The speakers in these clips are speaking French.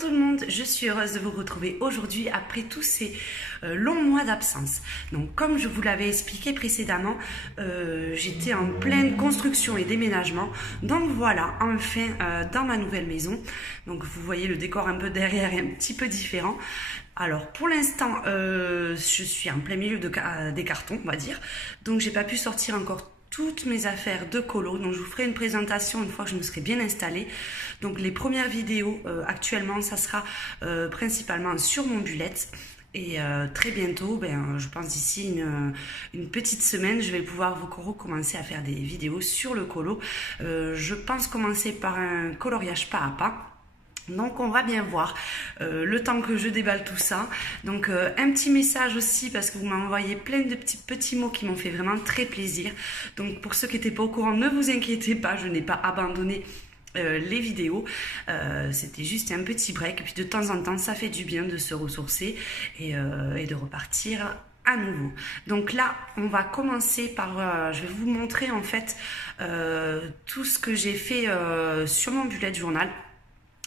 tout le monde, je suis heureuse de vous retrouver aujourd'hui après tous ces longs mois d'absence. Donc comme je vous l'avais expliqué précédemment, j'étais en pleine construction et déménagement. Donc voilà, enfin dans ma nouvelle maison. Donc vous voyez le décor un peu derrière est un petit peu différent. Alors pour l'instant, je suis en plein milieu des cartons, on va dire. Donc j'ai pas pu sortir encore toutes mes affaires de colo, donc je vous ferai une présentation une fois que je me serai bien installée. Donc les premières vidéos actuellement, ça sera principalement sur mon bullet. Et très bientôt, je pense d'ici une petite semaine, je vais pouvoir vous recommencer à faire des vidéos sur le colo. Je pense commencer par un coloriage pas à pas. Donc on va bien voir le temps que je déballe tout ça. Donc un petit message aussi parce que vous m'avez envoyé plein de petits mots qui m'ont fait vraiment très plaisir. Donc pour ceux qui n'étaient pas au courant, ne vous inquiétez pas, je n'ai pas abandonné les vidéos. C'était juste un petit break. Et puis de temps en temps, ça fait du bien de se ressourcer et de repartir à nouveau. Donc là, on va commencer par, je vais vous montrer en fait tout ce que j'ai fait sur mon bullet journal.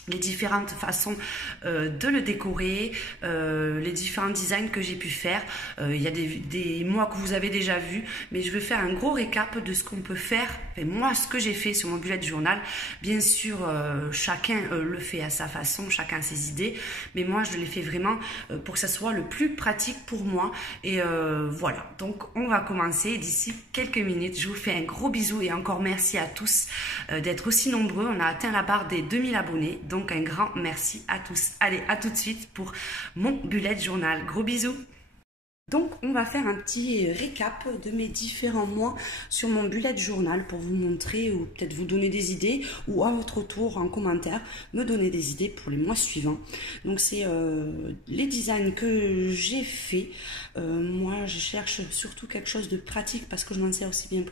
Les différentes façons de le décorer, les différents designs que j'ai pu faire. Il y a des mois que vous avez déjà vus, mais je vais faire un gros récap de ce qu'on peut faire. Et moi, ce que j'ai fait sur mon bullet journal, bien sûr, chacun le fait à sa façon, chacun a ses idées, mais moi, je l'ai fait vraiment pour que ça soit le plus pratique pour moi. Et voilà, donc on va commencer d'ici quelques minutes. Je vous fais un gros bisou et encore merci à tous d'être aussi nombreux. On a atteint la barre des 2000 abonnés. Donc un grand merci à tous. Allez, à tout de suite pour mon bullet journal. Gros bisous. Donc on va faire un petit récap de mes différents mois sur mon bullet journal pour vous montrer ou peut-être vous donner des idées ou à votre tour en commentaire me donner des idées pour les mois suivants. Donc c'est les designs que j'ai fait. Moi je cherche surtout quelque chose de pratique parce que je m'en sers aussi bien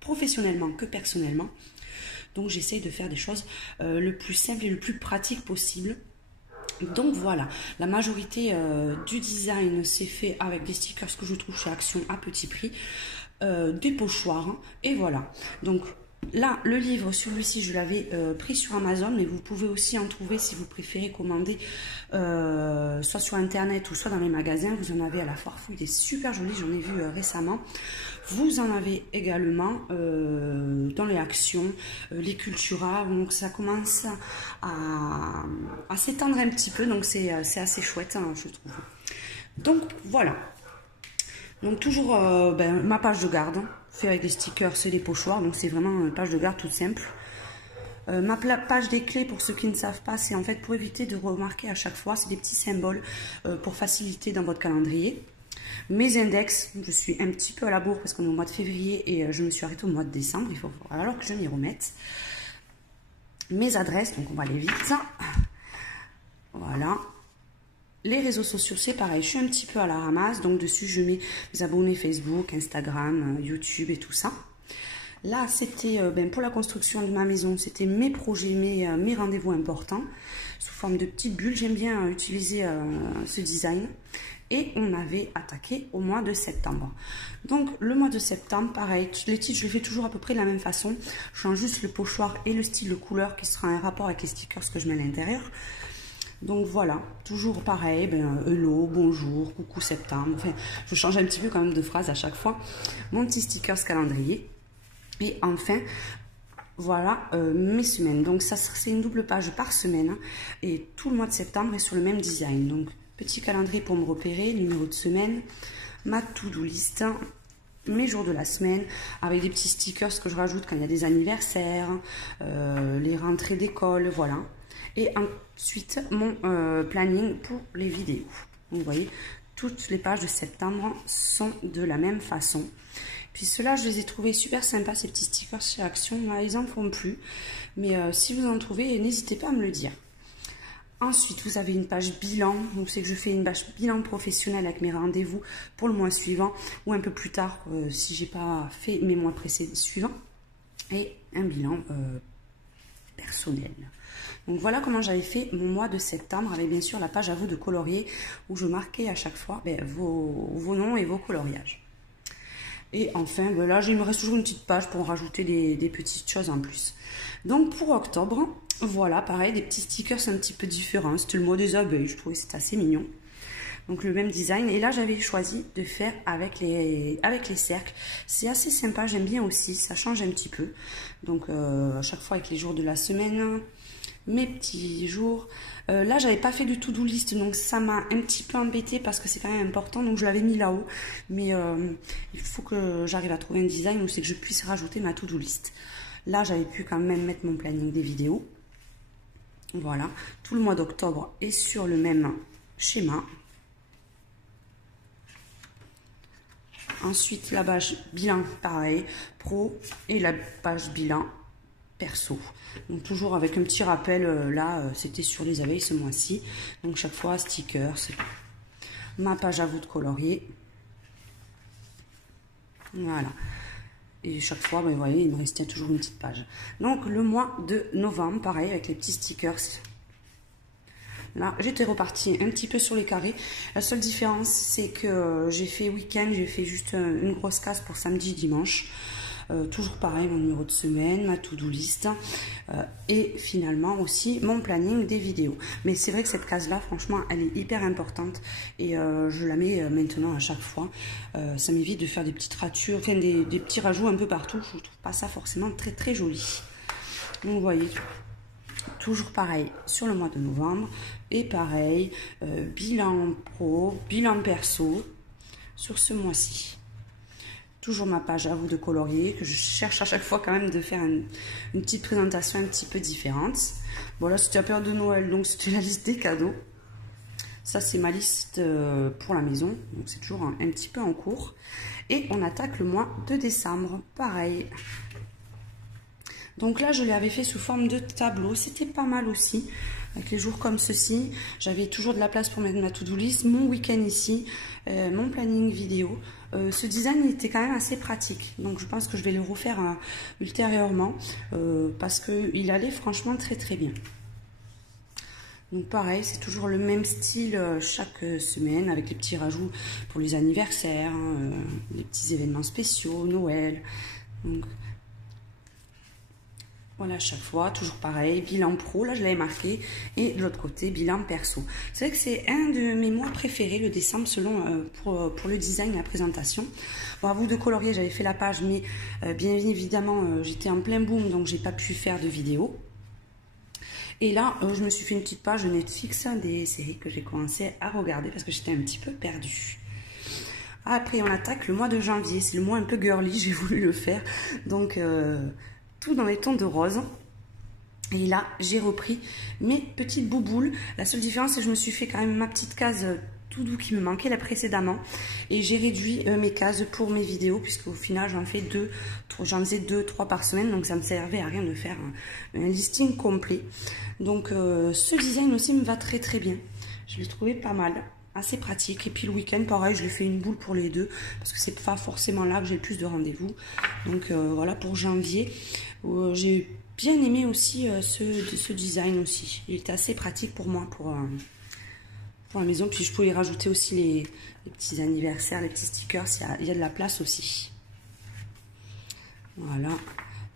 professionnellement que personnellement. Donc j'essaye de faire des choses le plus simple et le plus pratique possible. Donc voilà, la majorité du design s'est fait avec des stickers que je trouve chez Action à petit prix, des pochoirs, hein, et voilà. Donc là, le livre, celui-ci, je l'avais pris sur Amazon, mais vous pouvez aussi en trouver si vous préférez commander soit sur Internet ou soit dans les magasins. Vous en avez à la Foire Fouille, des super jolis, j'en ai vu récemment. Vous en avez également dans les Actions, les Cultura, donc ça commence à s'étendre un petit peu, donc c'est assez chouette, hein, je trouve. Donc voilà. Donc toujours ma page de garde, hein, fait avec des stickers et des pochoirs, donc c'est vraiment une page de garde toute simple. Ma page des clés, pour ceux qui ne savent pas, c'est en fait pour éviter de remarquer à chaque fois, c'est des petits symboles pour faciliter dans votre calendrier. Mes index, je suis un petit peu à la bourre parce qu'on est au mois de février et je me suis arrêtée au mois de décembre, il faut alors que je m'y remette. Mes adresses, donc on va aller vite. Voilà. Les réseaux sociaux, c'est pareil, je suis un petit peu à la ramasse, donc dessus je mets mes abonnés Facebook, Instagram, YouTube et tout ça. Là, c'était pour la construction de ma maison, c'était mes projets, mes rendez-vous importants, sous forme de petites bulles. J'aime bien utiliser ce design. Et on avait attaqué au mois de septembre. Donc le mois de septembre, pareil, les titres, je les fais toujours à peu près de la même façon. Je change juste le pochoir et le style de couleur qui sera en rapport avec les stickers que je mets à l'intérieur. Donc voilà, toujours pareil, hello, bonjour, coucou septembre. Enfin, je change un petit peu quand même de phrase à chaque fois. Mon petit stickers calendrier. Et enfin, voilà mes semaines. Donc ça, c'est une double page par semaine. Hein, et tout le mois de septembre est sur le même design. Donc petit calendrier pour me repérer, numéro de semaine, ma to-do list, mes jours de la semaine, avec des petits stickers que je rajoute quand il y a des anniversaires, les rentrées d'école, voilà. Et ensuite, mon planning pour les vidéos. Donc, vous voyez, toutes les pages de septembre sont de la même façon. Puis ceux-là, je les ai trouvés super sympas, ces petits stickers chez Action. Là, ils n'en font plus. Mais si vous en trouvez, n'hésitez pas à me le dire. Ensuite, vous avez une page bilan. Donc, c'est que je fais une page bilan professionnelle avec mes rendez-vous pour le mois suivant ou un peu plus tard si j'ai pas fait mes mois précédents suivants. Et un bilan personnel. Donc, voilà comment j'avais fait mon mois de septembre avec bien sûr la page à vous de colorier où je marquais à chaque fois vos noms et vos coloriages. Et enfin, ben là, il me reste toujours une petite page pour rajouter des petites choses en plus. Donc pour octobre, voilà, pareil, des petits stickers un petit peu différents. C'était le mois des abeilles, je trouvais que c'était assez mignon. Donc le même design. Et là, j'avais choisi de faire avec les cercles. C'est assez sympa, j'aime bien aussi, ça change un petit peu. Donc à chaque fois avec les jours de la semaine, mes petits jours. Là, j'avais pas fait du to-do list, donc ça m'a un petit peu embêté parce que c'est quand même important. Donc je l'avais mis là-haut. Mais il faut que j'arrive à trouver un design où c'est que je puisse rajouter ma to-do list. Là, j'avais pu quand même mettre mon planning des vidéos. Voilà, tout le mois d'octobre est sur le même schéma. Ensuite, la page bilan, pareil, pro, et la page bilan perso. Donc toujours avec un petit rappel, là, c'était sur les abeilles ce mois-ci. Donc chaque fois, stickers, ma page à vous de colorier. Voilà. Et chaque fois, ben, vous voyez, il me restait toujours une petite page. Donc le mois de novembre, pareil, avec les petits stickers. Là, j'étais repartie un petit peu sur les carrés. La seule différence, c'est que j'ai fait week-end, j'ai fait juste une grosse case pour samedi, dimanche. Toujours pareil, mon numéro de semaine, ma to-do list. Et finalement aussi mon planning des vidéos. Mais c'est vrai que cette case-là, franchement, elle est hyper importante. Et je la mets maintenant à chaque fois. Ça m'évite de faire des petites ratures, enfin des petits rajouts un peu partout. Je ne trouve pas ça forcément très très joli. Donc vous voyez, toujours pareil sur le mois de novembre. Et pareil, bilan pro, bilan perso sur ce mois-ci. Toujours ma page à vous de colorier, que je cherche à chaque fois quand même de faire une petite présentation un petit peu différente. Bon là c'était la période de Noël, donc c'était la liste des cadeaux. Ça c'est ma liste pour la maison, donc c'est toujours un petit peu en cours. Et on attaque le mois de décembre, pareil. Donc là je l'avais fait sous forme de tableau, c'était pas mal aussi. Avec les jours comme ceci, j'avais toujours de la place pour mettre ma to-do list, mon week-end ici, mon planning vidéo. Ce design était quand même assez pratique, donc je pense que je vais le refaire ultérieurement parce qu'il allait franchement très très bien. Donc pareil, c'est toujours le même style chaque semaine avec les petits rajouts pour les anniversaires, les petits événements spéciaux, Noël. Donc, voilà, chaque fois, toujours pareil, bilan pro, là je l'avais marqué, et de l'autre côté, bilan perso. C'est vrai que c'est un de mes mois préférés, le décembre, selon pour le design et la présentation. Bon, à vous de colorier, j'avais fait la page, mais bien évidemment, j'étais en plein boom, donc j'ai pas pu faire de vidéo. Et là, je me suis fait une petite page Netflix des séries que j'ai commencé à regarder, parce que j'étais un petit peu perdue. Après, on attaque le mois de janvier, c'est le mois un peu girly, j'ai voulu le faire, donc... tout dans les tons de rose. Et là, j'ai repris mes petites bouboules. La seule différence, c'est que je me suis fait quand même ma petite case tout doux qui me manquait là précédemment. Et j'ai réduit mes cases pour mes vidéos, puisque au final, j'en faisais 2-3 par semaine. Donc, ça ne me servait à rien de faire un listing complet. Donc, ce design aussi me va très très bien. Je l'ai trouvé pas mal. Assez pratique. Et puis le week-end, pareil, je l'ai fait une boule pour les deux, parce que c'est pas forcément là que j'ai le plus de rendez-vous. Donc voilà, pour janvier, j'ai bien aimé aussi ce design aussi. Il était assez pratique pour moi, pour la maison. Puis je pouvais rajouter aussi les petits anniversaires, les petits stickers, il y a de la place aussi. Voilà.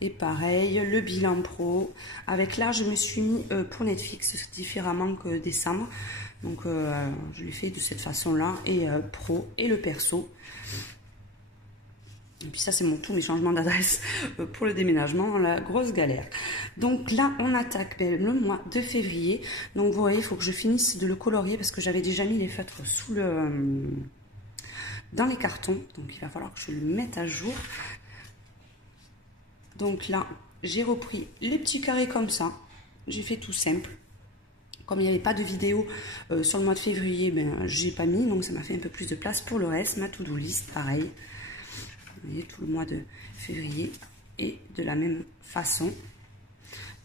Et pareil, le bilan pro. Avec là, je me suis mis pour Netflix différemment que décembre. Donc, je l'ai fait de cette façon-là. Et pro et le perso. Et puis ça, c'est tous mes changements d'adresse pour le déménagement. La grosse galère. Donc là, on attaque le mois de février. Donc, vous voyez, il faut que je finisse de le colorier parce que j'avais déjà mis les feutres dans les cartons. Donc, il va falloir que je le mette à jour. Donc là, j'ai repris les petits carrés comme ça. J'ai fait tout simple. Comme il n'y avait pas de vidéo sur le mois de février, ben, j'ai pas mis. Donc ça m'a fait un peu plus de place pour le reste. Ma to-do list, pareil. Vous voyez, tout le mois de février. Et de la même façon.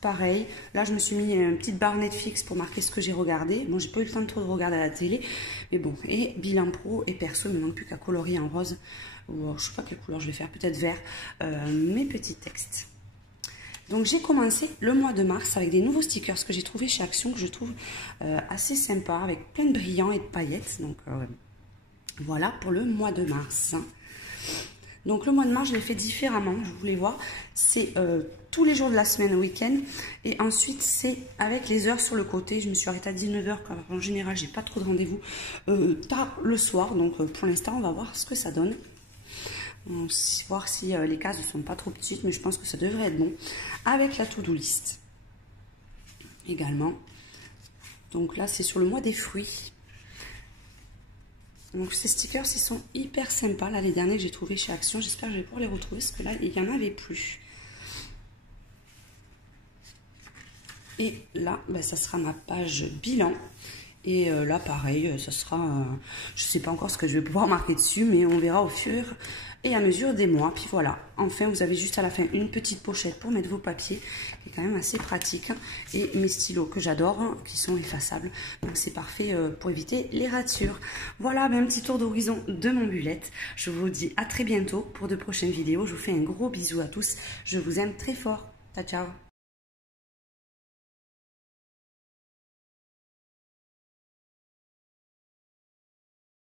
Pareil. Là, je me suis mis une petite barre Netflix pour marquer ce que j'ai regardé. Bon, j'ai pas eu le temps de trop de regarder à la télé. Mais bon, et bilan pro et perso, il ne me manque plus qu'à colorier en rose. Ou je sais pas quelle couleur je vais faire, peut-être vert, mes petits textes. Donc j'ai commencé le mois de mars avec des nouveaux stickers que j'ai trouvé chez Action, que je trouve assez sympa, avec plein de brillants et de paillettes. Donc voilà pour le mois de mars. Donc le mois de mars, je l'ai fait différemment, je voulais voir. C'est tous les jours de la semaine, week-end. Et ensuite, c'est avec les heures sur le côté. Je me suis arrêtée à 19h, car en général, j'ai pas trop de rendez-vous tard le soir. Donc pour l'instant, on va voir ce que ça donne. On va voir si les cases ne sont pas trop petites, mais je pense que ça devrait être bon. Avec la to-do list également. Donc là, c'est sur le mois des fruits. Donc ces stickers, ils sont hyper sympas. Là, les derniers que j'ai trouvés chez Action, j'espère que je vais pouvoir les retrouver parce que là, il n'y en avait plus. Et là, ben, ça sera ma page bilan. Et là, pareil, ça sera... je ne sais pas encore ce que je vais pouvoir marquer dessus, mais on verra au fur et à mesure des mois. Puis voilà, enfin, vous avez juste à la fin une petite pochette pour mettre vos papiers, qui est quand même assez pratique. Et mes stylos que j'adore, qui sont effaçables. Donc c'est parfait pour éviter les ratures. Voilà, ben, un petit tour d'horizon de mon bullet. Je vous dis à très bientôt pour de prochaines vidéos. Je vous fais un gros bisou à tous. Je vous aime très fort. Ciao, ciao.